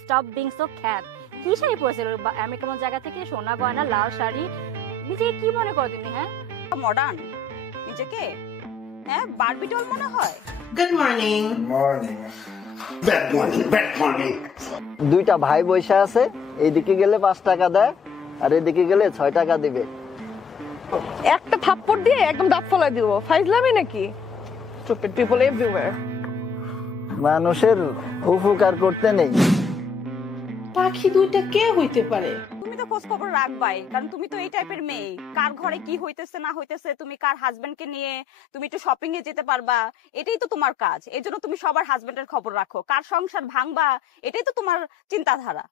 Stop being so খ্যাত। কি শাড়ি পরেছিল আমেরিকান জায়গা থেকে, সোনা গয়না, লাল শাড়ি, নিজেকে কি মনে করো তুমি? হ্যাঁ মডার্ন নিজেকে, হ্যাঁ বারবি ডল মনে হয়। Good morning. Morning. Bad morning, bad morning. দুইটা ভাই বৈশা আছে, এইদিকে গেলে 5 টাকা দেয় আর এদিকে গেলে 6 টাকা দিবে। একটা থাপ্পড় দিয়ে একদম দাঁত ফলাই দিব, ফাইজলামি নাকি? Stupid people everywhere. মানুষের উপকার করতে নেই। পাখি দুইটা কে হইতে পারে? তুমি তো খোঁজ খবর রাখবাই, কারণ তুমি তো এই টাইপের মেয়ে। কার ঘরে কি হইতেছে না হইতেছে, তুমি কার হাজবেন্ডকে নিয়ে তুমি একটু শপিং এ যেতে পারবা, এটাই তো তোমার কাজ। এজন্য তুমি সবার হাজবেন্ডের খবর রাখো, কার সংসার ভাঙবা এটাই তো তোমার চিন্তাধারা।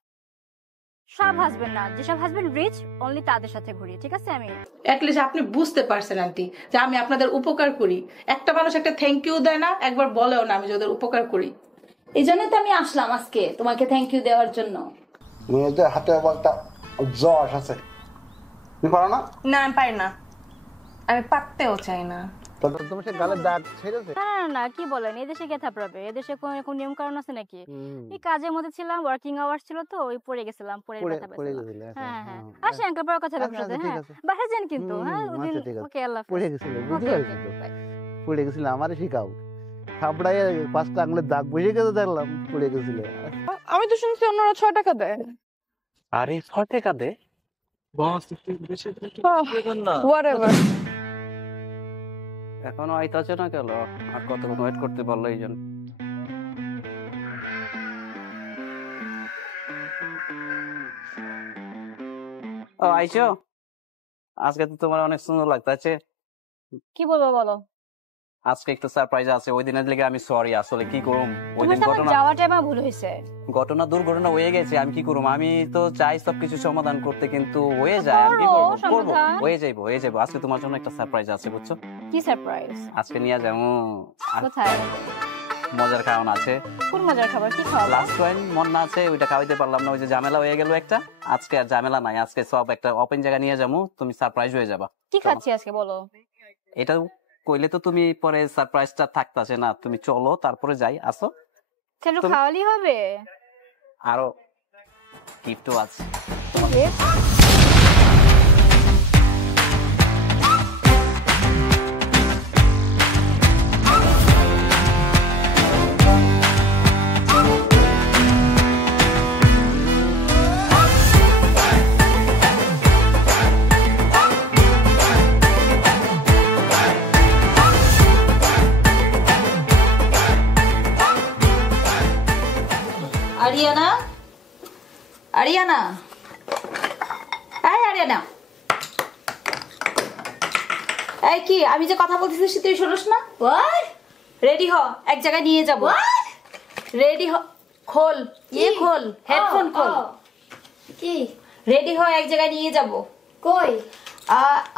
সব হাজবেন্ড না, যেসব হাজবেন্ড রিচ অনলি তাদের সাথে ঘুরি, ঠিক আছে? আমি অ্যাটলিস্ট আপনি বুঝতে পারছেন আন্টি যে আমি আপনাদের উপকার করি। একটা মানুষ একটা থ্যাংক ইউ দেয় না, একবার বলেও না আমি যাদের উপকার করি। এই জন্য তো আমি আসলাম আজকে তোমাকে থ্যাংক ইউ দেওয়ার জন্য। মেয়েদের হাতে বলটা জশ আছে, তুমি পারো না? না আমি পারি না, আমি পারতেও চাই না। তোমার সে গালের দাগ ছেড়েছে? না না না, কি বলেন, এদেশে কে থাপড়াবে? এদেশে কোন নিয়ম কারণ আছে নাকি? এই কাজের মধ্যে ছিলাম, ওয়ার্কিং আওয়ার্স ছিল তো, ওই পড়ে গেছিলাম, পড়ে ব্যথা পেয়েছিলাম। হ্যাঁ হ্যাঁ, আসে আঙ্কেল পরে কথা বলবো সাথে। হ্যাঁ বাসা যান কিন্তু। হ্যাঁ ওকে, আল্লাহ হাফেজ। পড়ে গেছিল, বুঝতে পারছি তো, পড়ে গেছিল। আমারে শিখাও, থাপড়ায় 5টা আঙুলের দাগ বসে গেছে, দেখলাম পড়ে গেছিল। আমি তো শুনছি অন্যরা 6 টাকা দেয়। আরে 6 টাকা দে বস, একটু বেশি না। হোয়াটএভার। এখনো আইতাছে না কেন? আর কতক্ষণ ওয়েট করতে পারলো এই জন্য। ও আইছো, আজকে তো তোমার অনেক সুন্দর লাগতেছে। কি বলবো বলো? আজকে একটু সারপ্রাইজ আছে, ওই দিনের লেগে আমি সরি। আসলে কি করুম, ওই দিন তোমার যাওয়াটা আমার ভুল হয়েছে। দুর্ঘটনা হয়ে গেছে, আমি কি করুম? আমি তো চাই সবকিছু সমাধান করতে, কিন্তু হয়ে যায়। আমি কি করবো? হয়ে যাইবো। আজকে তোমার জন্য একটা সারপ্রাইজ আছে, বুঝছো? কি সারপ্রাইজ? আজকে নিয়ে যাবো। কোথায়? মজার খাওয়ান আছে। কোন মজার খাবার? কি খাওয়া? লাস্ট টাইম মন না আছে, ওইটা খাওয়াইতে পারলাম না, ওই যে ঝামেলা হয়ে গেল একটা। আজকে আর ঝামেলা নাই, আজকে সব একটা ওপেন জায়গা নিয়ে যাবো, তুমি সারপ্রাইজ হয়ে যাবা। কি খাচ্ছি আজকে বলো? এটা কইলে তো তুমি পরে সারপ্রাইজটা থাকতাছে না। তুমি চলো, তারপরে যাই। আসো, চলো খাওয়ালি হবে। আরো গিফটও আছে। আরিয়ানা, আরিয়ানা, এই আরিয়ানা, এই কি আমি যে কথা বলতেছি তুই শুনিস না? রেডি হ, এক জায়গায় নিয়ে যাব। রেডি হ, খোল, খোল, হেডফোন খোল। কি রেডি হ, এক জায়গায় নিয়ে যাব। কই?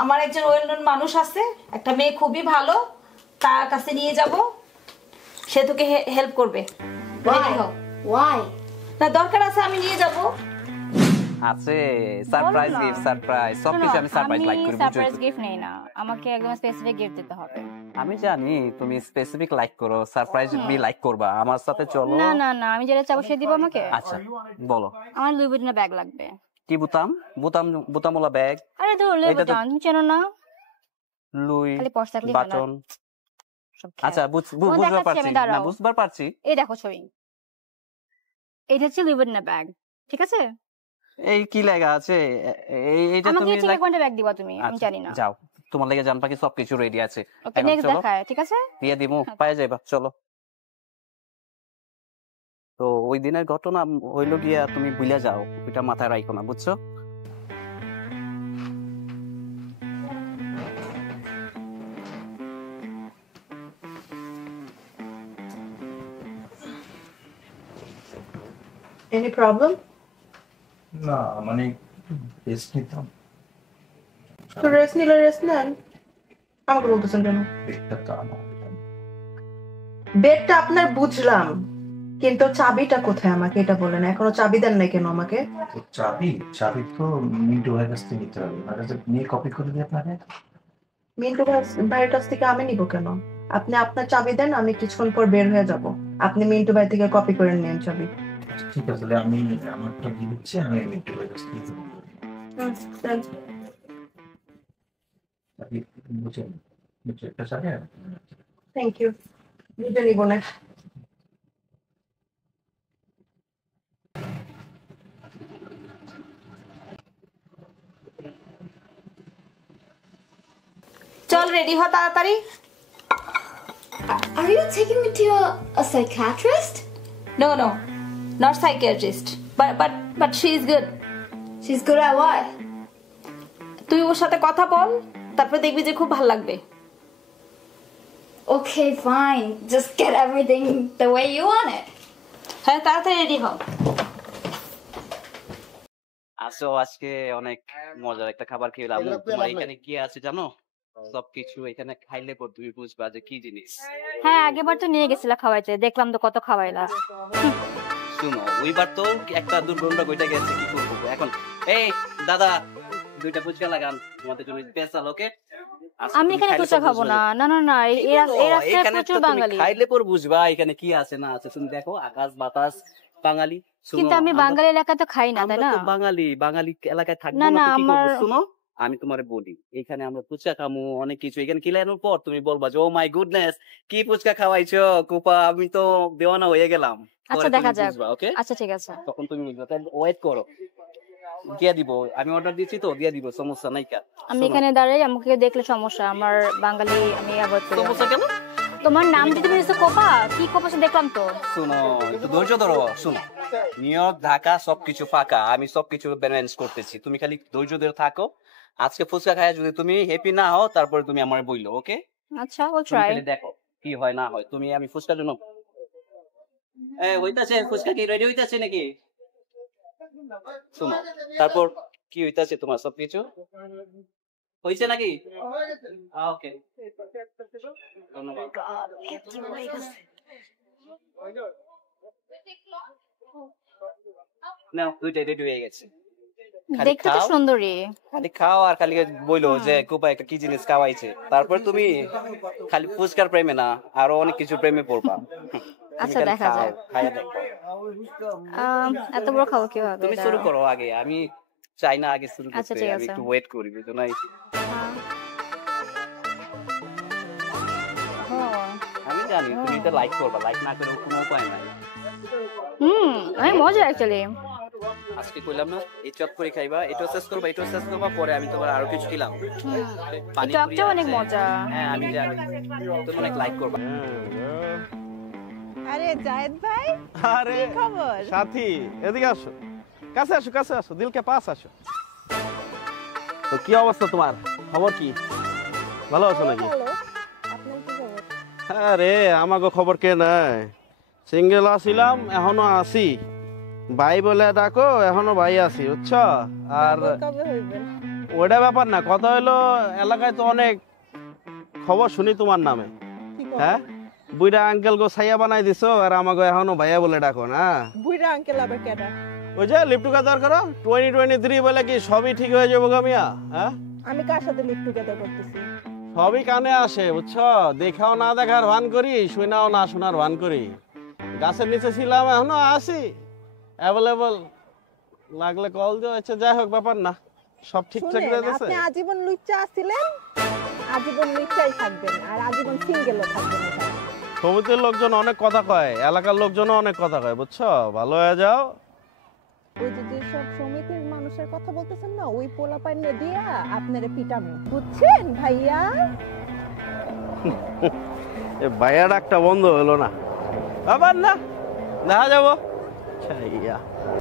আমার একজন ওয়েল নোন মানুষ আছে, একটা মেয়ে খুবই ভালো, তার কাছে নিয়ে যাব, সে তোকে হেল্প করবে। রেডি হ। ওয়াই? না দরকার আছে, আমি নিয়ে যাব। আছে সারপ্রাইজ গিফট, সারপ্রাইজ সবকিছু আমি সারপ্রাইজ লাইক করি, বুঝছো? সারপ্রাইজ গিফট নেই না, আমাকে একদম স্পেসিফিক গিফট দিতে হবে। আমি জানি তুমি স্পেসিফিক লাইক করো, সারপ্রাইজ বি লাইক করবা। আমার সাথে চলো। না না না, আমি যেটা চাবো সেটা দিব আমাকে। আচ্ছা বলো। আমার লুই ভিটনের ব্যাগ লাগবে। কি বুতামওয়ালা ব্যাগ? আরে ধর লুই ভিটন, তুমি চেনো না? লুই খালি পয়সা থাকলে বাটন। আচ্ছা বুঝবার পারছি না, বুঝবার পারছি। এই দেখো ছবি, এইটা হচ্ছে লুই ভিটনের ব্যাগ, ঠিক আছে? এই কি লেখা আছে? এইটা তুমি আমাকে ঠিক কোনটা ব্যাগ দিবা তুমি? আমি জানি না। যাও, তোমার লেগে জান পাখি সবকিছু রেডি আছে। ওকে নেক্সট দেখায়, ঠিক আছে? দিয়ে দিমু, পায়ে যাইবা, চলো। তো ওই দিনের ঘটনা হইলো গিয়া, তুমি ভুলে যাও, ওইটা মাথায় রাখো না, বুঝছো? Any problem? না মানে রেস্ট নিতাম। তো রেস্ট নিলে রেস্ট নেন, আমাকে বলতেছেন কেন? বেডটা আপনার বুঝলাম, কিন্তু চাবিটা কোথায় আমাকে এটা বলেন। এখনো চাবি দেন নাই কেন আমাকে? চাবি তো মিন্টু ভাইয়ের কাছ থেকে নিতে হবে, মানে নিয়ে কপি করে দিই আপনাকে। মিন্টু ভাইয়ের কাছ থেকে আমি নিব কেন? আপনি আপনার চাবি দেন, আমি কিছুক্ষণ পর বের হয়ে যাব, আপনি মিন্টু ভাই থেকে কপি করে নিন চাবি। ঠিক আছে, তাহলে আমি আমারটা দিয়ে দিচ্ছি, আমি একটু ওই কাছ থেকে বুঝেন একটা চাবে। থ্যাংক ইউ, বুঝে নিব না। চল রেডি হ তাড়াতাড়ি। Are you taking me to a psychiatrist? No, not psychiatrist, but she is good. She's good at what? তুই ওর সাথে কথা বল, তারপর দেখবি যে খুব ভালো লাগবে। Okay, fine. Just get everything the way you want it. হ্যাঁ তাড়াতাড়ি রেডি হ। আসো, আজকে অনেক মজার একটা খাবার খেলাম। তোমার এখানে কি আছে জানো? সবকিছু এখানে খাইলে পর তুমি বুঝবা যে কি জিনিস। হ্যাঁ, আগেরবার তো নিয়ে গেছিলা খাওয়াইতে, দেখলাম তো কত খাওয়াইলা। শুনো, ওইবার তো একটা দুর্গন্ধ কইটা গেছে, কি করবো এখন? এই দাদা, 2টা ফুচকা লাগান তোমাদের জন্য স্পেশাল। ওকে, আমি এখানে ফুচকা খাবো না। না না না, এই রাস্তায় প্রচুর বাঙালি। খাইলে পর বুঝবা এখানে কি আছে না আছে। তুমি দেখো, আকাশ বাতাস বাঙালি। কিন্তু আমি বাঙালি এলাকায় তো খাই না, তাই না? বাঙালি এলাকায় থাকবো না না, না, তো কি করবো? আমার শুনো, আমি তোমারে বলি, এখানে আমরা ফুচকা খামু, অনেক কিছু এখানে খিলানোর পর তুমি বলবা যে ও মাই গুডনেস, কি ফুচকা খাওয়াইছো কুপা, আমি তো দেওয়ানা হয়ে গেলাম। আচ্ছা, দেখা যাক। ওকে, আচ্ছা ঠিক আছে, তখন তুমি বুঝবা। তাহলে ওয়েট করো, দিয়ে দিব। আমি অর্ডার দিচ্ছি তো, দিয়ে দিব, সমস্যা নাই। আমি এখানে দাঁড়াই, আমাকে দেখলে সমস্যা। আমার বাঙালি, আমি অ্যাভয়েড করি। সমস্যা কেন? তোমার নাম যদি তুমি কোপা, কি কোপা দেখলাম তো। শুনো, একটু ধৈর্য ধরো। শুনো, নিউ ইয়র্ক, ঢাকা সবকিছু ফাঁকা, আমি সবকিছু ব্যালেন্স করতেছি, তুমি খালি ধৈর্য ধরে থাকো। আজকে ফুচকা খায় যদি তুমি হ্যাপি না হও, তারপরে তুমি আমার বইলো। ওকে, আচ্ছা, উইল ট্রাই। দেখো কি হয় না হয়। তুমি, আমি ফুচকার জন্য হইতাছে, ফুচকা কি রেডি হইতাছে নাকি? শুনো, তারপর কি হইতাছে তোমার সবকিছু হইছে নাকি? ওকে, ধন্যবাদ। নাও, 2টাই রেডি হয়ে গেছে। দেখতে তো সুন্দরী। খালি খাও আর খালি বইলো যে কুপা একটা কি জিনিস খাওয়াইছে। তারপর তুমি খালি ফুচকার প্রেমে না, আরো অনেক কিছু প্রেমে পড়বা। আচ্ছা, দেখা যাক। এত বড় খাবো কিভাবে? তুমি শুরু করো আগে, আমি চাই না আগে শুরু আচ্ছা, করতে, ঠিক আমি আছে। একটু ওয়েট করি, বুঝো নাই? আমি জানি তুমি এটা লাইক করবা, লাইক না করে কোনো উপায় নাই। অনেক মজা অ্যাকচুয়ালি। আজকে কইলাম না, এই চপ করে খাইবা, এটাও শেষ করবা, এটাও শেষ করবা, পরে আমি তোমার আরো কিছু খেলাম। এই চপটা অনেক মজা। হ্যাঁ, আমি জানি তুমি অনেক লাইক করবা। আরে জায়েদ ভাই, আরে কি খবর? সাথী, এদিকে আসো, কাছে আসো, কাছে আসো, দিলকে পাস আসো। তো কি অবস্থা তোমার? খবর কি? ভালো আছো নাকি? আপনার কি খবর? আরে আমাকে খবর কে নাই, সিঙ্গেল আসিলাম, এখনো আছি, ভাই বলে ডাকো, এখনো ভাই আছি, বুঝছো? আর কবে হইবেন? ওটা ব্যাপার না, কথা হলো এলাকায় তো অনেক খবর শুনি তোমার নামে। হ্যাঁ, বুইরা আঙ্কেল গো ছাইয়া বানাই দিছো, আর আমাকে এখনো ভাইয়া বলে ডাকো না। বুইড়া আঙ্কেল আবার কেডা? ওই যে লিফট টুগেদার করো 2023 বলে কি সবই ঠিক হয়ে যাবো গো মিয়া? হ্যাঁ, আমি কার সাথে লিভ টুগেদার করতেছি? সবই কানে আসে, বুঝছো? দেখাও না দেখার ভান করি, শুনাও না শোনার ভান করি। গাছের নিচে ছিলাম, এখনো আসি, অ্যাভেলেবল, লাগলে কল দিও। আচ্ছা, যাই হোক, ব্যাপার না, সব ঠিকঠাক শুনেন, রয়েছে। আপনি আজীবন লুচ্চা আছিলেন, আজীবন লুচ্চাই থাকবেন, আর আজীবন সিঙ্গেলও থাকবেন। সমিতির লোকজন অনেক কথা কয়, এলাকার লোকজনও অনেক কথা কয়, বুঝছো? ভালো হয়ে যাও। ওই যে সব সমিতির মানুষের কথা বলতেছেন না, ওই পোলা পাইনে দিয়া আপনারে পিটামু, বুঝছেন ভাইয়া? এ ভাইয়ার একটা বন্ধ হলো না, ব্যাপার না, দেখা যাবো।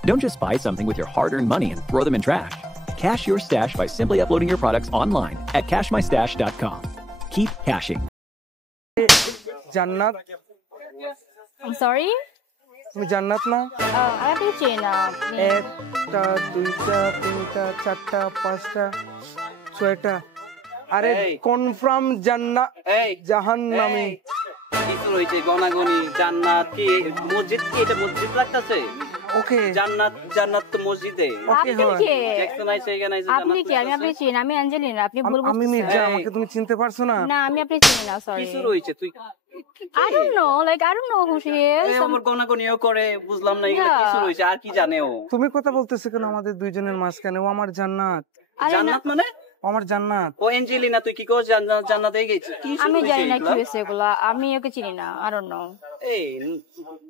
Don't just buy something with your hard-earned money and throw them in trash. Cash your stash by simply uploading your products online at cashmystash.com. Keep cashing. জান্নাত, I'm sorry? তুমি জান্নাত না? আমি চিনি না। 1টা 2টা 3টা 4টা 5টা 6টা। আরে কনফার্ম জান্নাত, জাহান্নামী। কিছু রয়েছে গনাগনি, জান্নাত কি মসজিদ, কি এটা মসজিদ লাগতেছে? ওকে, জান্নাত, জান্নাত তো মসজিদে। আপনি কে? দেখছেন আইছে এখানে আইছে আপনি কি? আমি আপনি চিনি না, আমি অ্যাঞ্জেলিনা, আপনি ভুল আমি বলছেন। মির্জা, আমাকে তুমি চিনতে পারছো না? না, আমি আপনি চিনি না, সরি। কিছু রয়েছে, তুই I don't know who she is. আমার গনাগনিও করে, বুঝলাম না এটা কিছু রয়েছে, আর কি জানে ও? তুমি কথা বলতেছো কেন আমাদের দুইজনের মাঝখানে? ও আমার জান্নাত। জান্নাত মানে? আমার জান্নাত। ও এঞ্জেলিনা, তুই কি কো জান্নাতে গেছিস? কি শুরু আমি হইছে জানি না কি এগুলা? হয়েছে এগুলা, আমি ওকে চিনি না, I don't know. এই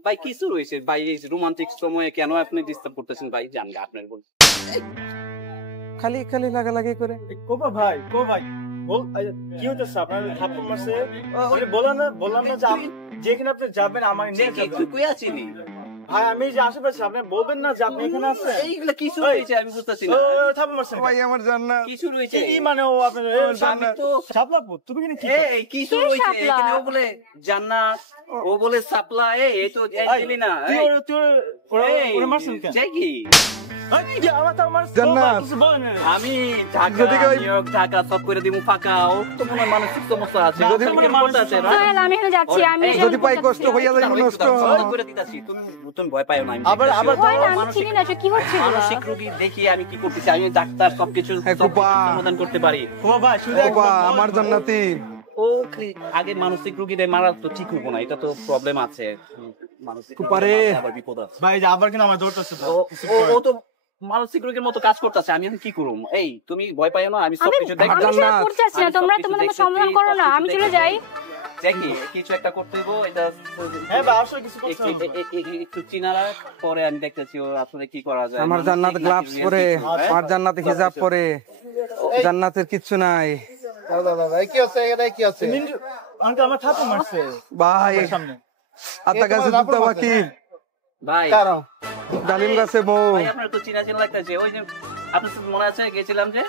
ভাই কি শুরু হয়েছে ভাই? এই রোমান্টিক সময়ে কেন আপনি ডিস্টার্ব করতেছেন ভাই? জানগা আপনার বল। খালি খালি লাগালাগি করে। কোপা ভাই বল, কি হইতেছে? আপনার থাপ্পড় মারছে? বললাম না যে কিনা আপনি যাবেন আমার নিয়ে যাবেন। তুই কই আছিলি ভাই? আমি যে আশেপাশে, আপনি বলবেন না যে আপনি এখানে আছেন? এইগুলা কি শুরু হয়েছে আমি বুঝতাছি না। থাপ্পড় মারছে ভাই আমার জান্নাত। কি শুরু হয়েছে? কি মানে ও আপনার আমি তো সাপলাপু, তুমি কি এই কি শুরু হয়েছে? এখানে ও বলে জান্নাত, ও বলে সাপলা, এই তো এঞ্জেলিনা। ওরে মারছেন কেন? জ্যাকি আমি ঢাকা সব করে দিব ফাঁকা। ও তো মনে হয় মানসিক সমস্যা আছে। সোহেল, আমি এখানে যাচ্ছি, আমি যদি পাই কষ্ট হইয়া যায় নষ্ট করে দিতাছি। তুমি ভয় পাও না। আবার আমি চিনি না কি হচ্ছে। মানসিক রোগী দেখি আমি কি করতেছি। আমি ডাক্তার, সবকিছু সমাধান করতে পারি। আমার জান্নাতি। ও আগে মানসিক রোগীদের মারা তো ঠিক হবো না, এটা তো প্রবলেম আছে। মানসিক আবার বিপদ আছে ভাই, আবার কিনা আমার দৌড়তেছে। ও তো মানসিক রোগের মতো কাজ করতেছে। আমি কি করব? এই তুমি ভয় পাইও না, আমি সবকিছু দেখব। তোমরা তোমাদের সমাধান করো না, আমি চলে যাই। দেখি কিছু একটা করতে হইব। এটা হ্যাঁ ভাই, আসলে কিছু করতে হবে। একটু চিনারা পরে আমি দেখতেছি ও আসলে কি করা যায়। আমার জান্নাত গ্লাভস পরে, আমার জান্নাত হিজাব পরে, জান্নাতের কিচ্ছু নাই। কি আছে? কি আছে? আঙ্কেল আমার থাপ্পড় মারছে ভাই সামনে। আতা গাছে দুধ বাকি ভাই, ডালিম গাছে বউ। ভাই আপনার তো চিনা লাগতেছে। ওই যে আপনার সাথে মনে আছে গেছিলাম যে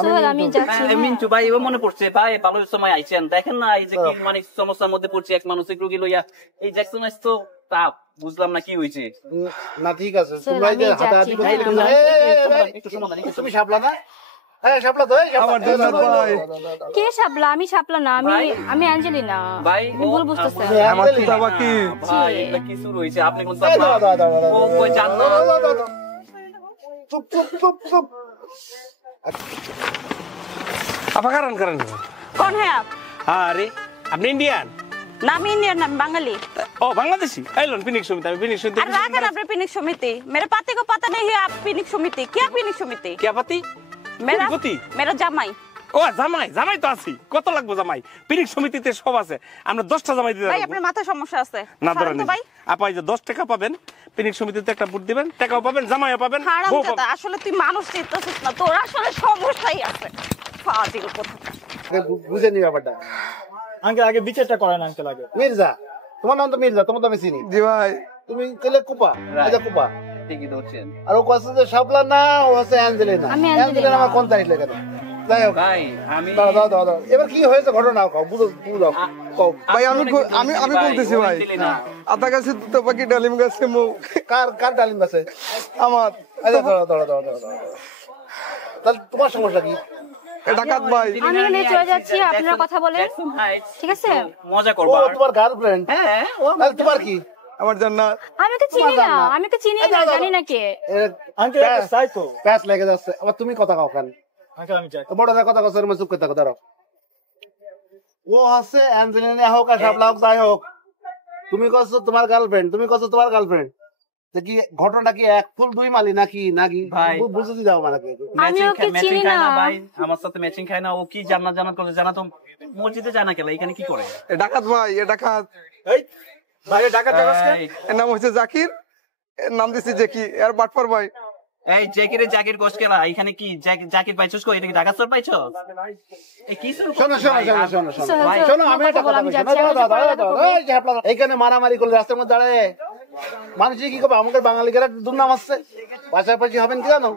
সোহেল, আমি যাচ্ছি। মিন্টু ভাই, ও মনে পড়ছে ভাই, ভালো সময় আইছেন। দেখেন না এই যে কি মানে সমস্যার মধ্যে পড়ছে এক মানসিক রোগী লইয়া। এই জ্যাকসন তো তাপ বুঝলাম না কি হইছে। না ঠিক আছে, তোমরা যে হাতাহাতি করছিলে, একটু সমাধান। তুমি সাপলা না? হ্যাঁ সাপলা তো। আমার জান্নাত ভাই। কে সাপলা? আমি সাপলা না, আমি অ্যাঞ্জেলিনা। ভাই ভুল বুঝতেছেন। আমার তো বাকি। ভাই এটা কি শুরু হইছে? আপনি কোন সাপলা? ও কই জানো? চুপ চুপ চুপ চুপ। আপা কারণ কোন হ্যাঁ আপ? আরে আপনি ইন্ডিয়ান? না, আমি ইন্ডিয়ান না, আমি বাঙালি। ও বাংলাদেশি। আইলন পিনিক সমিতি। আমি পিনিক সমিতি। अरे राखन अपने पिनिक समिति, मेरे पति को पता नहीं है आप पिनिक समिति। क्या पिनिक समिति? কে পাতি? मेरा জামাই। ও জামাই তো আছি। কত লাগবে জামাই? পিনিক সমিতিতে সব আছে। আমরা 10টা জামাই দিতে ভাই পারবো। আপনার মাথায় সমস্যা আছে। না ছাড়েন ধরেন তো ভাই। আপা, এই যে 10 টাকা পাবেন, পিনিক সমিতিতে একটা ভোট দিবেন, টাকাও পাবেন, জামাইও পাবেন, হারাম বউ জাদা, পাবেন। আসলে তুই মানুষ চিন্তাছিস না, তোর আসলে সমস্যাই আছে। ফাজিল কথা। বুঝে নি ব্যাপারটা। আঙ্কেল আগে বিচারটা করেন আঙ্কেল আগে। মির্জা, তোমার নাম তো মির্জা, তোমার তো আমি চিনি। জি ভাই। তুমি কেলে কুপা? এটা কুপা। ঠিকই ধরছেন। আর ও কাছে যে সাপলা না, ও হচ্ছে অ্যাঞ্জেলিনা। অ্যাঞ্জেলিনা আমার কোন তারিখ লেখা? যাই হোক ভাই, আমি দাও। এবার কি হয়েছে ঘটনা কও, বুঝো কও। ভাই আমি বলতেছি ভাই, আতা গাছে দুধ বাকি, ডালিম গাছে বউ। কার ডালিম গাছে? আমার। আচ্ছা দাও। তাহলে তোমার সমস্যা কি? ডাকাত ভাই। আমি এখানে চলে যাচ্ছি, আপনারা কথা বলেন, ঠিক আছে? মজা করব। ও তোমার গার্লফ্রেন্ড? হ্যাঁ। তাহলে তোমার কি? আমার জান্নাত। আমি তো চিনি না, জানি না কে। আঙ্কেল চাই তো প্যাচ লেগে যাচ্ছে। আবার তুমি কথা কও কেন? আঙ্কেল আমি চাই। বড়রা কথা কও, সরমে চুপ করে থাকো। দাঁড়াও। ও আছে অ্যাঞ্জেলিনা হোক আর সাপলা হোক, যাই হোক, তুমি কইছো তোমার গার্লফ্রেন্ড, তো কি ঘটনা কি এক ফুল দুই মালি নাকি বুঝতে দাও মানে? আমি ওকে চিনি না ভাই, আমার সাথে ম্যাচিং খায় না। ও কি জান্নাত করে? জানা তো মসজিদে যায় না কেন? এখানে কি করে? ডাকাত ভাই, ডাকাত। এই ভাই ডাকাত এর নাম হচ্ছে জাকির, এর নাম দিছি জেকি। এর বাটপার ভাই। এই জাকির গোশ কেলা? এখানে কি জাকির পাইছস? কই এটা কি ঢাকা চোর পাইছস? এই কি শুরু? শোনো, আমি একটা কথা বলছি। এই যে আপনারা এখানে মারামারি করলে রাস্তার মধ্যে দাঁড়ায় মানুষ কি করবে? আমাদের বাঙালিরা দুর্নাম আসছে, পাশাপাশি হবেন কি জানো?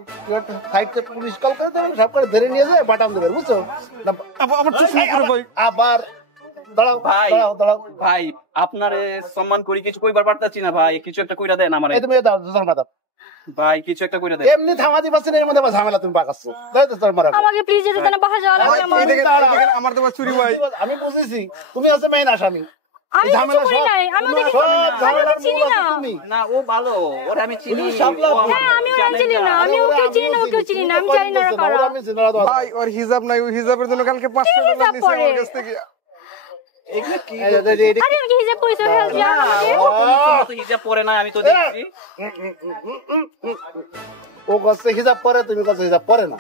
সাইডে পুলিশ কল করে দেবেন, সব করে ধরে নিয়ে যায় বাটাম দেবেন, বুঝছো? আবার দাঁড়াও ভাই, আপনারে সম্মান করি, কিছু কইবার পারতাছি না ভাই। কিছু একটা কইরা দেন আমারে। তুমি দাও মাথা ভাই, কিছু একটা কইরা দেন। এমনি থামাতে পারছেন, এর মধ্যে ঝামেলা তুমি পাকাচ্ছ। আমাকে প্লিজ যেতে দেন, বাসা যাওয়া লাগবে আমার। তোমার চুরি ভাই। আমি বুঝেছি তুমি হচ্ছে মেইন আসামি। আমি কিছু করি নাই, আমি ওকে চিনি না। না, ও ভালো, ওরে আমি চিনি। হ্যাঁ, আমি অ্যাঞ্জেলিনা, আমি ওকে চিনি না, ওকে চিনি না, আমি জানি না কারা। ভাই ওর হিজাব নাই, ওই হিজাবের জন্য কালকে $500 নিছে আমার কাছ থেকে। আরে আমি কি হিজাব পরিচয় হেল্প দিও আমাকে তো হিজাব পরে না, আমি তো দেখছি। ও কচ্ছে হিজাব পরে, তুমি কচ্ছে হিজাব পরে না।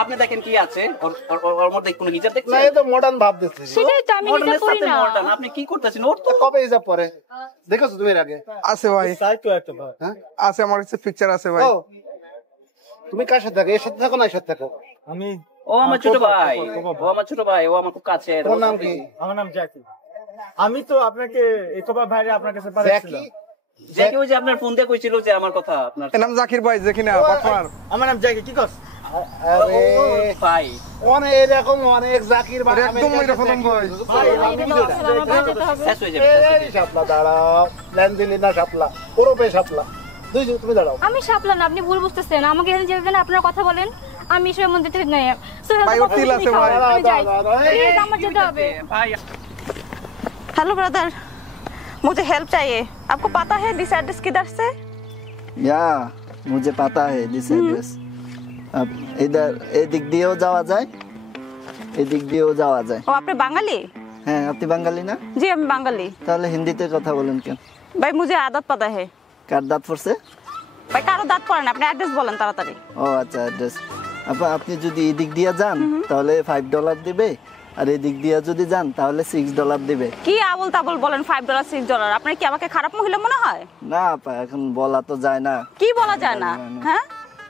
আপনি দেখেন কি আছে ওর মধ্যে, কোনো হিজাব দেখছেন? না, এই তো মডার্ন ভাব দিচ্ছে। সেটাই তো আমি হিজাব পরি না। মডার্ন আপনি কি করতেছেন? ওর তো কবে হিজাব পরে দেখেছো তুমি এর আগে? আছে ভাই, হ্যাঁ আছে, আমার কাছে পিকচার আছে ভাই। ও তুমি কার সাথে থাকো? এর সাথে থাকো না এর সাথে থাকো? আমি ও আমার ছোট ভাই, ও আমার ছোট ভাই, ও আমার খুব কাছে। তোমার নাম কি? আমার নাম জ্যাকি। আমি তো আপনাকে একবার ভাইরে আপনার কাছে পাঠিয়েছিলাম। জ্যাকি ওই যে আপনার ফোন দিয়ে কইছিল যে আমার কথা। আপনার নাম জাকির ভাই, দেখি না পাটনার। আমার নাম জ্যাকি। কি করছ? আরে ভাই অনেক এরকম অনেক জাকির ভাই, একদম এরকম ভাই। শেষ হয়ে যাবে। এই শাপলা দাঁড়াও, ল্যান্ডিনি না শাপলা, ওরপে শাপলা, দুইজন তুমি দাঁড়াও। আমি শাপলা না, আপনি ভুল বুঝতেছেন। আমাকে এখানে যেতে দেন, আপনারা কথা বলেন। আমি সব মন্দির থেকে নাই ভাই, ওর তিল আছে ভাই। আমি যাই, প্লিজ আমার যেতে হবে। ভাই हेलो ब्रदर, मुझे हेल्प चाहिए। आपको पता है दिस एड्रेस किधर से? या मुझे पता है दिस एड्रेस। अब इधर ए दिख दियो जावा जाए, ए दिख दियो जावा जाए। ও আপনি বাঙালি? হ্যাঁ, আপনি বাঙালি না? জি আমি বাঙালি। তাহলে হিন্দিতে কথা বলেন কেন? ভাই मुझे आदत पता है। কার দাঁত পড়ছে? ভাই কারো দাঁত পড়ে না, আপনি অ্যাড্রেস বলেন তাড়াতাড়ি। ও আচ্ছা, অ্যাড্রেস। আপনি যদি এই দিক দিয়ে যান তাহলে $5 দিবে, আর এই দিক দিয়ে যদি যান তাহলে $6 দিবে। কি আবল তাবল বলেন? $5 $6? আপনার কি আমাকে খারাপ মহিলা মনে হয়? না আপা, এখন বলা তো যায় না। কি বলা যায় না? হ্যাঁ,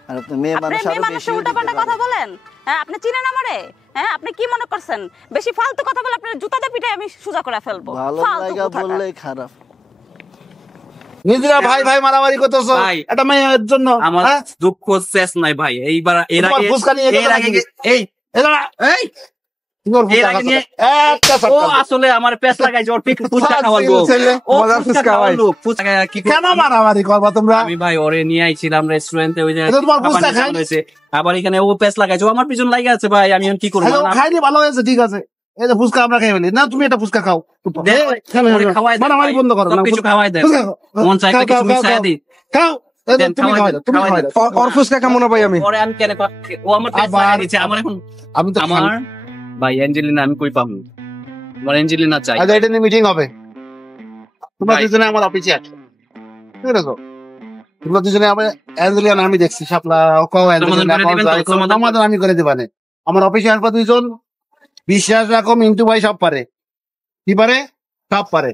আর আপনি মেয়ে মানুষ, আপনি মেয়ে মানুষের উল্টাপাল্টা কথা বলেন। হ্যাঁ, আপনি চিনেন আমারে? হ্যাঁ, আপনি কি মনে করছেন বেশি ফালতু কথা বলে আপনার জুতাতে পিটাই আমি সোজা করে ফেলবো? ভালো লাগা বললেই খারাপ। নিজেরা ভাই ভাই মারামারি করতেছো এটা মেয়ের জন্য। আমার দুঃখ শেষ নাই ভাই। এইবার এর আগে এই এই আসলে আমার পেছ লাগাইছে, ওর ফুচকা খাওয়াবো। কেন মারামারি করবা তোমরা? আমি ভাই ওরে নিয়ে আইছিলাম রেস্টুরেন্টে, ওই যে আবার এখানে ও পেছ লাগাইছে, ও আমার পিছন লাগা আছে ভাই। আমি কি করবো? খাইনি, ভালো হয়েছে, ঠিক আছে। এই যে ফুচকা আমরা খাই ফেলি না, তুমি এটা ফুচকা খাও, মারামারি বন্ধ করো। কিছু খাওয়াই দেন, মন চাই কিছু মিশাই দিই, খাও। ওর ফুচকা কেমন ভাই? আমি আমি কেন ও আমার পেছ লাগাই দিচ্ছে। আমার এখন আমি তো আমার ভাই অ্যাঞ্জেলিনা আমি কই পাবো? আমার অ্যাঞ্জেলিনা চাই। আজ এটা নিয়ে মিটিং হবে, তোমরা দুজনে আমার অফিসে আছো, ঠিক আছে? তোমরা দুজনে আমার অ্যাঞ্জেলিনা আমি দেখছি, শাপলা কও অ্যাঞ্জেলিনা সমাধান আমি করে দিবানে। আমার অফিসে আসবা দুইজন, বিশ্বাস রাখো মিন্টু ভাই সব পারে। কি পারে? সব পারে,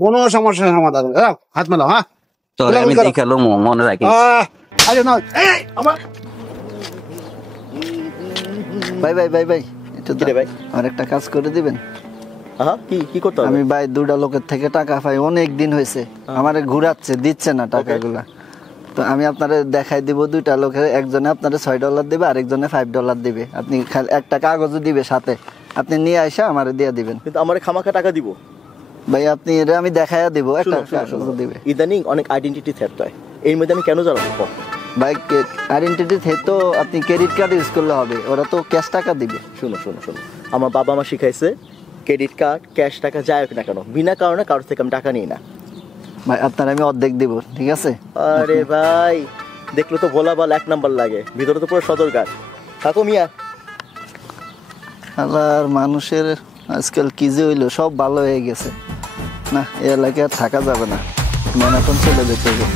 কোনো সমস্যার সমাধান। হাত মেলাও। হ্যাঁ, তোরে আমি দেখালো মনে রাখিস। আরে না, এই আমার ভাই ভাই ভাই ভাই, একটু ভাই আর একটা কাজ করে দিবেন। কি করতে হবে? আমি ভাই দুটা লোকের থেকে টাকা পাই, অনেক দিন হয়েছে, আমারে ঘুরাচ্ছে, দিচ্ছে না টাকাগুলা। তো আমি আপনারে দেখাই দিব, দুইটা লোকের একজনে আপনারে $6 দিবে, আরেকজনে $5 দিবে। আপনি খালি একটা কাগজও দিবে সাথে, আপনি নিয়ে আইসা আমারে দিয়ে দিবেন। কিন্তু আমারে খামাখা টাকা দিব ভাই, আপনি এটা আমি দেখাইয়া দিব, একটা কাগজও দিবে। ইদানিং অনেক আইডেন্টিটি থ্রেফট হয়, এর মধ্যে আমি কেন জানাবো? ভাই আইডেন্টিটি তো আপনি ক্রেডিট কার্ড ইউজ করলে হবে, ওরা তো ক্যাশ টাকা দিবে। শুনো শুনো শুনো, আমার বাবা আমার শিখাইছে ক্রেডিট কার্ড ক্যাশ টাকা যাই হোক না কেন, বিনা কারণে কারোর থেকে আমি টাকা নিই না। ভাই আপনার আমি অর্ধেক দিব, ঠিক আছে? আরে ভাই, দেখলো তো ভোলা বাল 1 নাম্বার লাগে, ভিতরে তো পুরো সদরঘাট। থাকো মিয়া। আর মানুষের আজকাল কি যে হইলো, সব ভালো হয়ে গেছে না, এই এলাকায় আর থাকা যাবে না, এখন চলে যেতে হবে।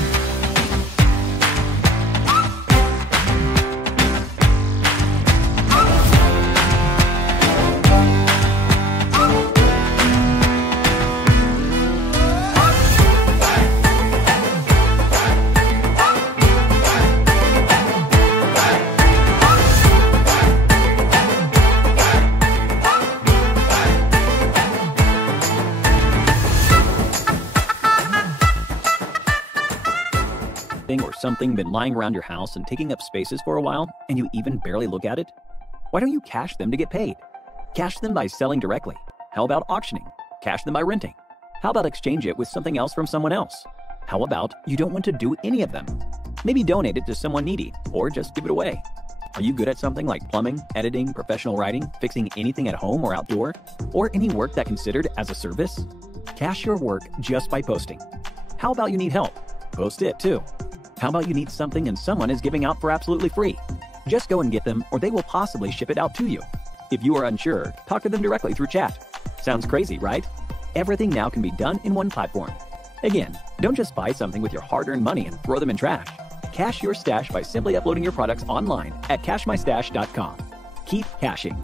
Or something been lying around your house and taking up spaces for a while, and you even barely look at it? Why don't you cash them to get paid? Cash them by selling directly. How about auctioning? Cash them by renting. How about exchange it with something else from someone else? How about you don't want to do any of them? Maybe donate it to someone needy, or just give it away. Are you good at something like plumbing, editing, professional writing, fixing anything at home or outdoor? Or any work that considered as a service? Cash your work just by posting. How about you need help? Post it too. How about you need something and someone is giving out for absolutely free? Just go and get them, or they will possibly ship it out to you. If you are unsure, talk to them directly through chat. Sounds crazy, right? Everything now can be done in one platform. Again, don't just buy something with your hard-earned money and throw them in trash. Cash your stash by simply uploading your products online at cashmystash.com. Keep cashing.